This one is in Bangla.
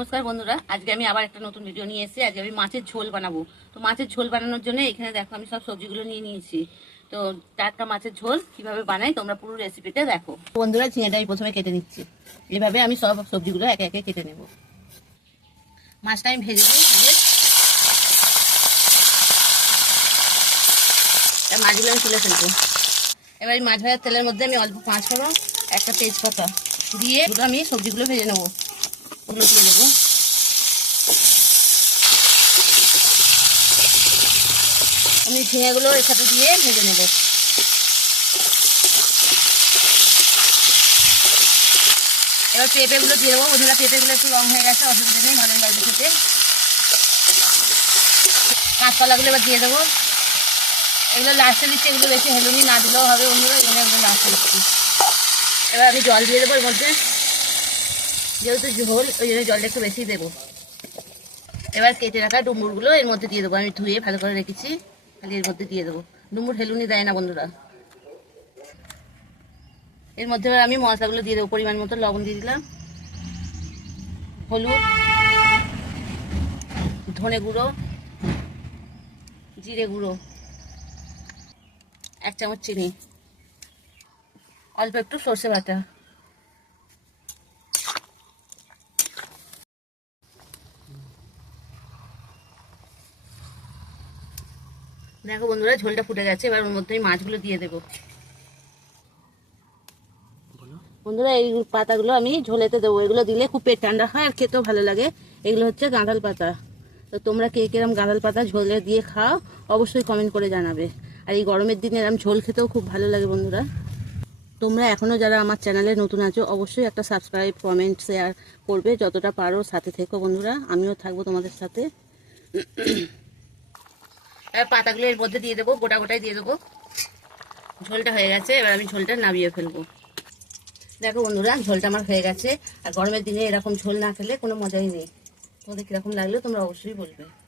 নমস্কার বন্ধুরা। আজকে আমি আবার একটা নতুন ভিডিও নিয়ে এসেছি। আজকে আমি মাছের ঝোল বানাবো। তো মাছের ঝোল বানানোর জন্য এখানে দেখো, আমি সব সবজিগুলো নিয়ে নিয়েছি। তো টাটকা মাছের ঝোল কীভাবে বানাই তোমরা পুরো রেসিপিটা দেখো। বন্ধুরা, ঝিঙেটা আমি প্রথমে কেটে নিচ্ছি। এভাবে আমি সব সবজিগুলো একে একে কেটে নেব। মাছটা আমি ভেজে দিই মাছগুলো আমি তুলে ফেলব। এবার এই মাছ ভাজার তেলের মধ্যে আমি অল্প পাঁচ ফোড়ন, একটা তেজপাতা দিয়ে আমি সবজিগুলো ভেজে নেব। ওগুলো দিয়ে দেবো। আমি ঝিঙেগুলো এর সাথে দিয়ে ভেজে নেব। এবার পেঁপেগুলো দিয়ে দেবো। বন্ধুরা, পেঁপেগুলো একটু রং হয়ে গেছে, অসুবিধা নেই, ভালোই লাগবে খেতে। কাঁচকলাগুলো এবার দিয়ে দেবো। এগুলো লাস্টে দিচ্ছি, এগুলো বেশি হেলুনি না দিলেও হবে অন্যরা এগুলো একদম লাস্টে দিচ্ছি। এবার আমি জল দিয়ে দেবো এর মধ্যে। যেহেতু ঝোল, ওই জন্য জলটা একটু বেশি দেবো। এবার কেটে রাখা ডুমুরগুলো, এর মধ্যে দিয়ে দেবো। আমি ধুয়ে ভালো করে রেখেছি, খালি এর মধ্যে দিয়ে দেবো। ডুমুর হেলুনি দেয় না বন্ধুরা। এর মধ্যে এবার আমি মশলাগুলো দিয়ে দেবো, পরিমাণ মতো লবণ দিয়ে দিলাম। হলুদ, ধনে গুঁড়ো, জিরে গুঁড়ো, এক চামচ চিনি। অল্প একটু সর্ষে বাটা। দেখো বন্ধুরা ঝোলটা ফুটে গেছে এবার ওর মধ্যে আমি মাছগুলো দিয়ে দেবো। বন্ধুরা এই পাতাগুলো আমি ঝোলেতে দেবো। এগুলো দিলে খুব পেট ঠান্ডা হয় আর খেতেও ভালো লাগে। এগুলো হচ্ছে গাঁদাল পাতা। তো তোমরা কে কিরম গাঁদাল পাতা ঝোলে দিয়ে খাও অবশ্যই কমেন্ট করে জানাবে। আর এই গরমের দিনে এরম ঝোল খেতেও খুব ভালো লাগে বন্ধুরা। তোমরা এখনও যারা আমার চ্যানেলে নতুন আছো অবশ্যই একটা সাবস্ক্রাইব কমেন্ট শেয়ার করবে যতটা পারো সাথে থেকো বন্ধুরা। আমিও থাকব তোমাদের সাথে। পাতাগুলো এর মধ্যে দিয়ে দেবো, গোটা গোটাই দিয়ে দেবো। ঝোলটা হয়ে গেছে, এবার আমি ঝোলটা নামিয়ে ফেলব। দেখো বন্ধুরা, ঝোলটা আমার হয়ে গেছে। আর গরমের দিনে এরকম ঝোল না খেলে কোনো মজাই নেই। তোমাদের কীরকম লাগল তোমরা অবশ্যই বলবে।